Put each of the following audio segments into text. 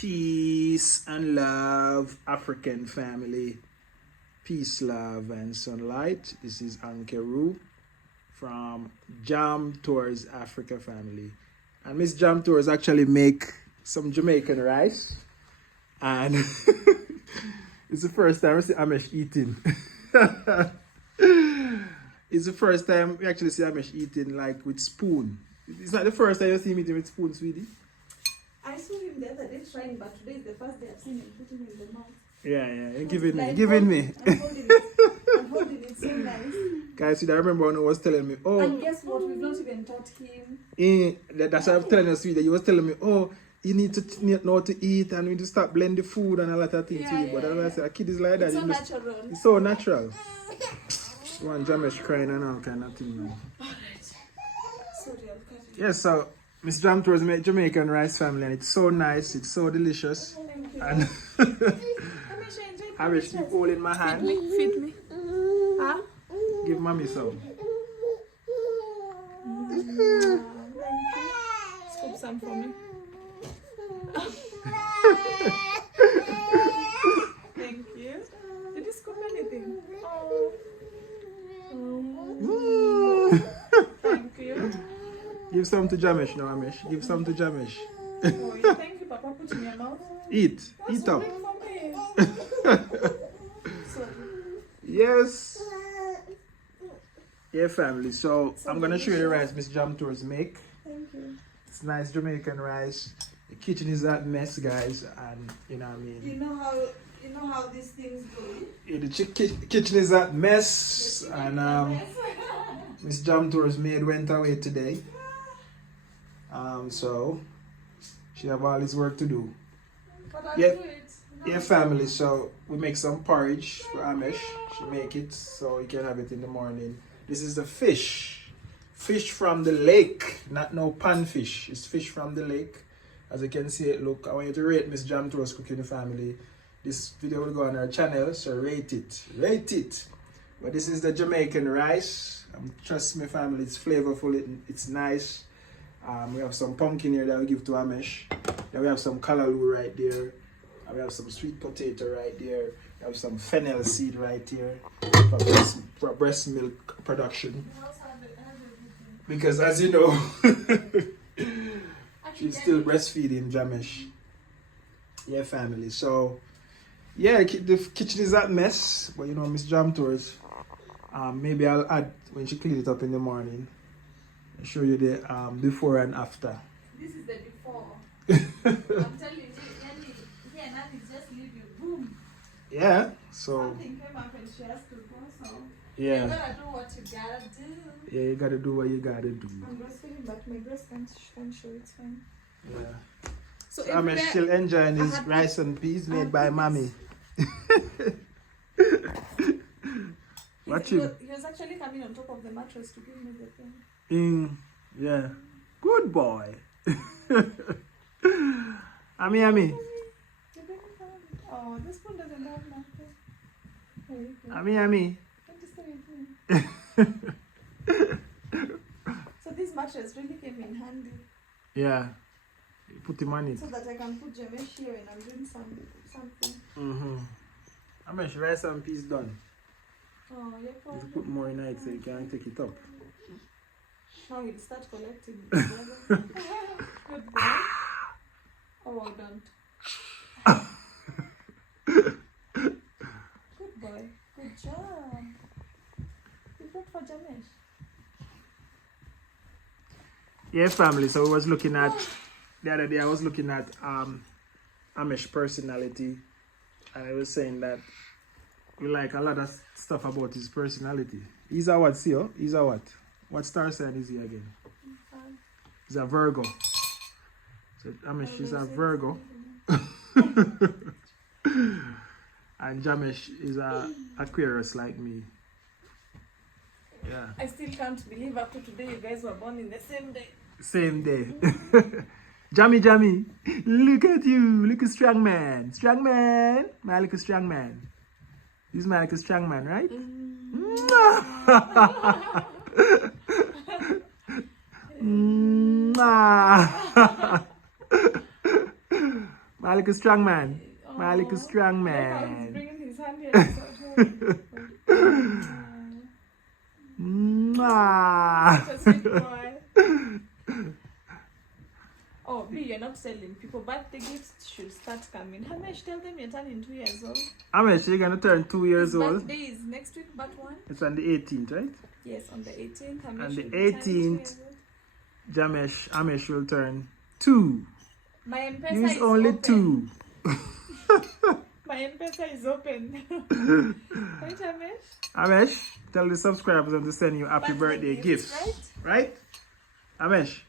Peace and love, African family. Peace, love, and sunlight. This is Ankeru from Jam Tours Africa family. And Miss Jam Tours actually make some Jamaican rice. And it's the first time I see Amish eating. It's the first time we actually see Amish eating like with spoon. It's not the first time you see him eating with spoon, sweetie. I saw him the other day trying, but today is the first day I've seen him putting it in the mouth. Yeah, you're Like giving me. I'm holding it. I'm holding it so nice. Guys, I remember when he was telling me, And guess what? We've not even taught him. That's what I'm telling you, sweetie. You was telling me, you need to know how to eat and we need to stop blend the food and a lot of things. But as I said, a kid is like that. It's so natural. It's so natural. One Jamesh crying and all kind of thing now. Alright. Sorry, I'll cut it. Yes, so Miss Jam Tours make Jamaican rice family and it's so nice, it's so delicious. Thank you. And I wish keep holding my hand. Feed me. Huh? Give mommy some. Thank you. Scoop some for me. Thank you. Did you scoop anything? Thank you. Give some to Jamesh now, Amish. Give some to Jamesh. Oh, yeah, thank you, Papa. Put in your mouth. Eat. That's Eat up. for me. Sorry. Yes. Yeah, family. So I'm going to show you the rice Miss Jam Tours make. Thank you. It's nice Jamaican rice. The kitchen is that mess, guys. And you know what I mean? You know how these things go. Yeah, the kitchen is that mess. And Miss Jam Tours maid went away today. So she have all this work to do. But I'll Yeah. do it. Yeah, family. So we make some porridge for Amish. She make it so you can have it in the morning. This is the fish. Fish from the lake, not no pan fish. It's fish from the lake. As you can see it, look, I want you to rate Miss Jam Tours Cooking Family. This video will go on our channel, so rate it. Rate it. But this is the Jamaican rice. Trust me, family, it's flavorful, it's nice. We have some pumpkin here that we give to Amish. Then we have some callaloo right there. And we have some sweet potato right there. We have some fennel seed right here for breast milk production. Because as you know, she's still breastfeeding Jamesh. Yeah, family. So, yeah, the kitchen is that mess. But you know, Miss Jam Tours, maybe I'll add when she clean it up in the morning. I'll show you the before and after. This is the before. I'm telling you, yeah, nothing, just leave you. Boom. Yeah, so. Something came up and she has to go, so. Yeah. You gotta do what you gotta do. Yeah, you gotta do what you gotta do. I'm breastfeeding, but my breast can't show, it's fine. Yeah. So I'm still enjoying his rice and peas made by mommy. Watch him. He was actually coming on top of the mattress to give me the thing. Yeah. Good boy. Ami. Oh, this one doesn't have nothing. Ami. So this mattress really came in handy. Yeah. You put him on it. So that I can put Jamesh here when I'm doing something. Amish, rice and peas done. Oh, yeah. You have to put more in it so you can take it up. Now we'll start collecting it together. Good boy. Oh, don't. Good boy. Good job. You brought for Jamesh. Yeah, family. So I was looking at the other day. I was looking at Amish personality, and I was saying that we like a lot of stuff about his personality. He's a what, see? He's a what? What star sign is he again? He's a Virgo. So Amish is a Virgo. And Jamesh is a Aquarius like me. Yeah. I still can't believe up to today you guys were born in the same day. Same day. Jammy, look at you. Look a strong man. Strong man. My little strong man. This is my little strong man, right? My little strong man. My little Aw, strong look how he's man. bringing his hand here to start holding. Mwah. Such a sweet boy. Oh, B, you're not selling people, but the gifts should start coming. Hamish, tell them you're turning 2 years old. Amish, you're gonna turn 2 years His old. birthday is next week, but one? It's on the 18th, right? Yes, on the 18th. Hamish On the will be turning 2 18th, years old. Amish will turn 2. My M-Pesa Use is only open. 2. My M-Pesa is open. Right, Hamish? Amish, tell the subscribers to send you happy birthday gifts. Right? Amish,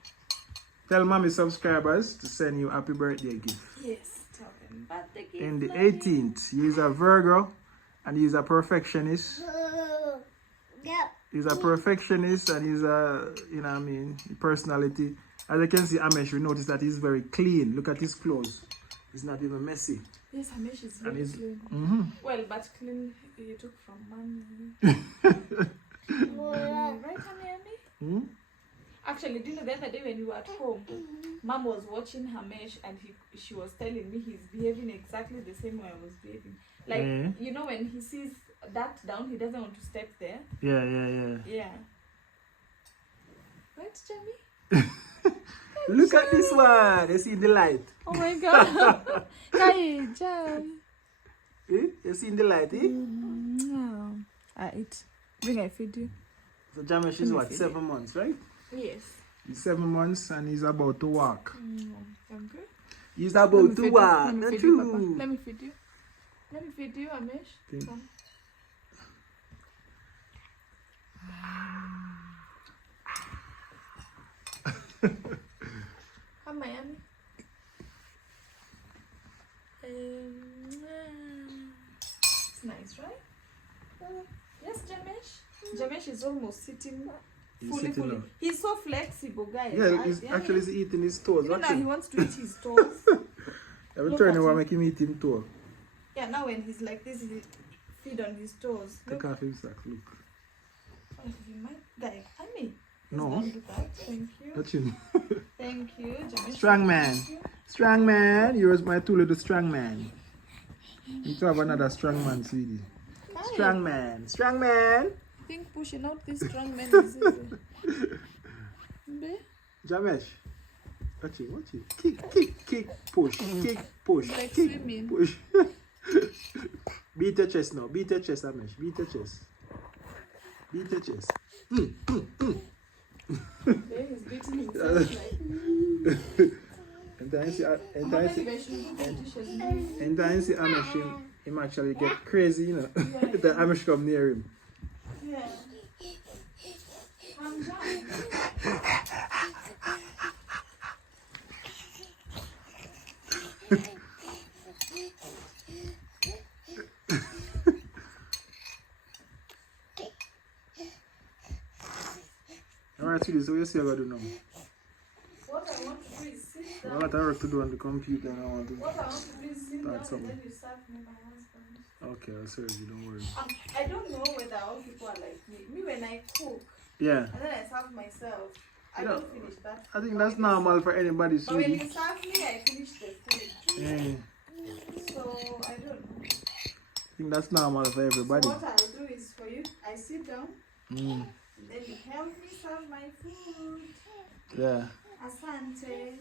tell mommy subscribers to send you happy birthday gift. Yes, tell them birthday gift. In the mommy. 18th, he's a Virgo and he's a perfectionist. He's a perfectionist and he's a, you know what I mean, personality. As you can see, Amish, we notice that he's very clean. Look at his clothes. He's not even messy. Yes, Hamish is And very he's, clean. Well, but clean you took from mommy. Right, Hamiami? Actually, do you know the other day when you were at home, Mom was watching Hamish and she was telling me he's behaving exactly the same way I was behaving. Like, you know, when he sees that down, he doesn't want to step there. Yeah. Right, Jamie? Look at this one. You see the light. Oh my god. Kai, Jam. You see the light, Eat. Bring I feed you. So Jamesh is what, 7 months, right? Yes. He's 7 months and he's about to walk. Okay. He's about to walk. Let me feed you, Papa. Let me feed you. Let me feed you, Amish. Come. Come, Miami. It's nice, right? Yes, Jamesh. Jamesh is almost sitting fully. He's so flexible, guys. Yeah, he's actually eating his toes. You know now he wants to eat his toes. Every turn you want to make him eat him toe. Yeah, now when he's like this, he feed on his toes. Take off his sack, look. Oh, he might die. I mean, no. Don't do that. Thank you. Touch him. Thank you, Jamesh. Strong man. Strong man. Yours my two little strong man. You need to have another strong man, sweetie. Hi. Strong man. Strong man. I think pushing out this strong man is easy. Jamesh. Watch it, watch it. Kick, push. Kick, push. Like kick, swimming. push. Beat your chest now. Beat your chest, Amish. Beat your chest. Beat your chest. He's beating himself like. And then you see Amish, him actually get crazy, you know. The Amish come near him. Yeah. I'm done. Alright, sweetie, so what you say about do now? What I want to do is sit down. What I work to do on the computer and I want to What I want to do is sit down something. and then you serve me my husband. Okay, I'll serve you, don't worry. I don't know whether all people are like me. Me when I cook Yeah. and then I serve myself, I You don't know, finish that. I think that's normal for anybody, But when sweetie. you serve me, I finish the food. Yeah. So I don't know. I think that's normal for everybody. So what I'll do is for you, I sit down, Mm. and then you help me serve my food. Yeah. Asante.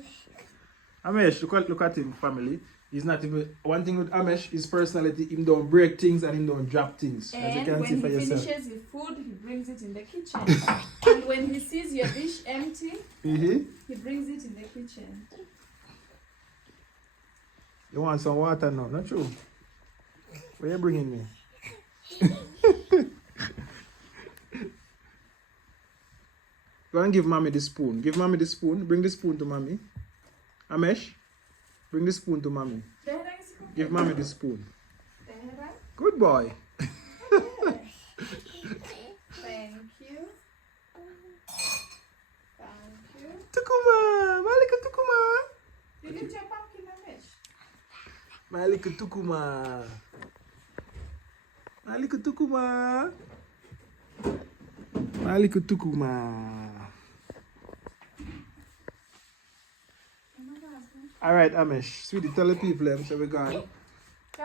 Amish, look at him, family. He's not even one thing with Amish, his personality, him don't break things and him don't drop things. As you And can when see he for yourself. finishes his food, he brings it in the kitchen. And when he sees your dish empty, he brings it in the kitchen. You want some water now, not true? Where you bringing me? Go and give mommy the spoon. Give mommy the spoon. Bring the spoon to mommy. Amish, bring the spoon to mommy. Give mommy the spoon. Good boy. Thank you. Thank you. Tukuma, Malika Tukuma. You get your pumpkin, Amish? Malika Tukuma. Malika Tukuma. Malika Tukuma. All right, Amish. Sweetie, tell the people them so we're gone.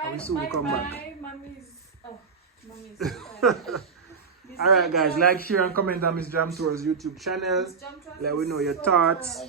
And we soon come back. Mommy's. Oh, mommy's. All right, guys. Like, share, and comment on Miss Jam Tour's YouTube channel. Let me know your thoughts.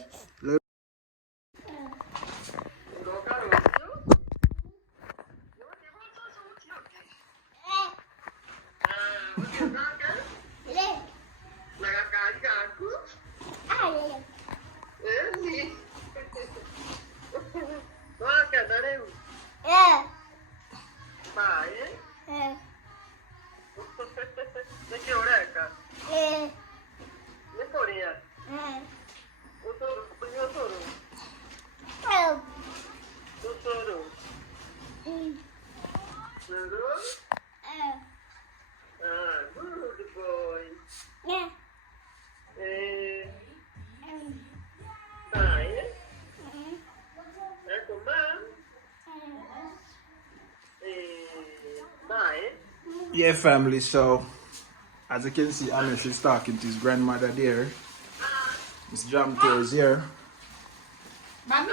Yeah, family. So, as you can see, Amish is talking to his grandmother there. Miss Jam Tour is here. Mommy.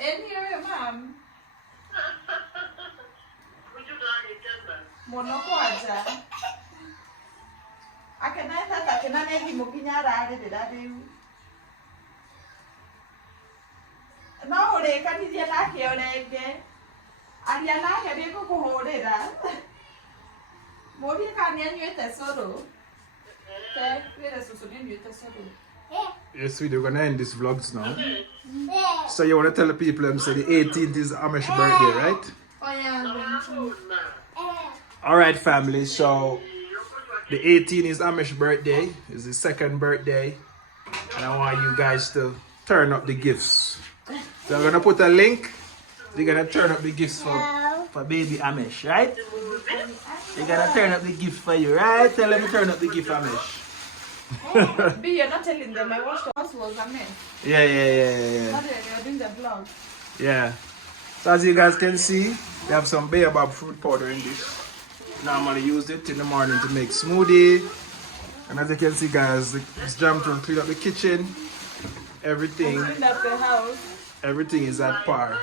In here, mom. Monokwaja. Akena negi mukinyara ade dade. No ore kanizia lake orege. Aria lake beko kuhorera. Mori kanya nyete soro. Okay, where is so nyete soro. Yes, sweetie, we're gonna end this vlogs now. So you wanna tell the people them say the 18th is Amish birthday, right? Oh yeah. Alright, family, so the 18th is Amish birthday, it's his second birthday, and I want you guys to turn up the gifts. So I'm gonna put a link. You're gonna turn up the gifts for baby Amish, right? You're gonna turn up the gift for you, right? Tell them to turn up the gift, Amish. B, you're not telling them. I watched the house was a mess. Yeah. You're doing the vlog. Yeah. So as you guys can see, we have some baobab fruit powder in this. Normally use it in the morning to make smoothie. And as you can see, guys, this Jam Tour clean up the kitchen. Everything. Clean up the house. Everything is at par.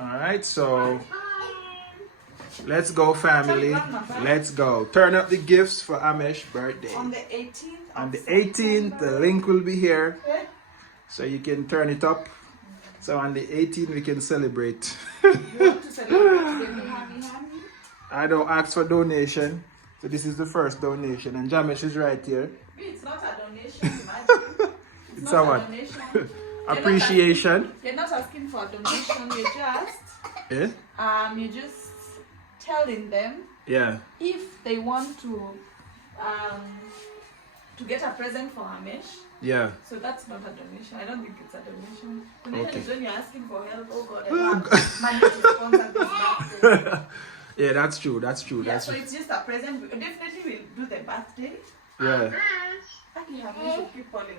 Alright, so let's go, family. Let's go. Turn up the gifts for Amish's birthday. On the 18th. On the 18th, the link will be here. So you can turn it up. So on the 18th, we can celebrate. You want to celebrate baby Hammy? I don't ask for donation. So this is the first donation. And Jamish is right here. It's not a donation, imagine. It's not a a what? donation. Appreciation. You're not asking for a donation. Yeah? You're just telling them if they want to get a present for Amish. Yeah. So that's not a donation. I don't think it's a donation. Donation Okay. is when you're asking for help. Oh God, I want money to sponsor this birthday. Yeah, that's true. That's true. Yeah, That's so true. it's just a present. Definitely we'll do the birthday. Yeah. Actually, Amish should keep calling.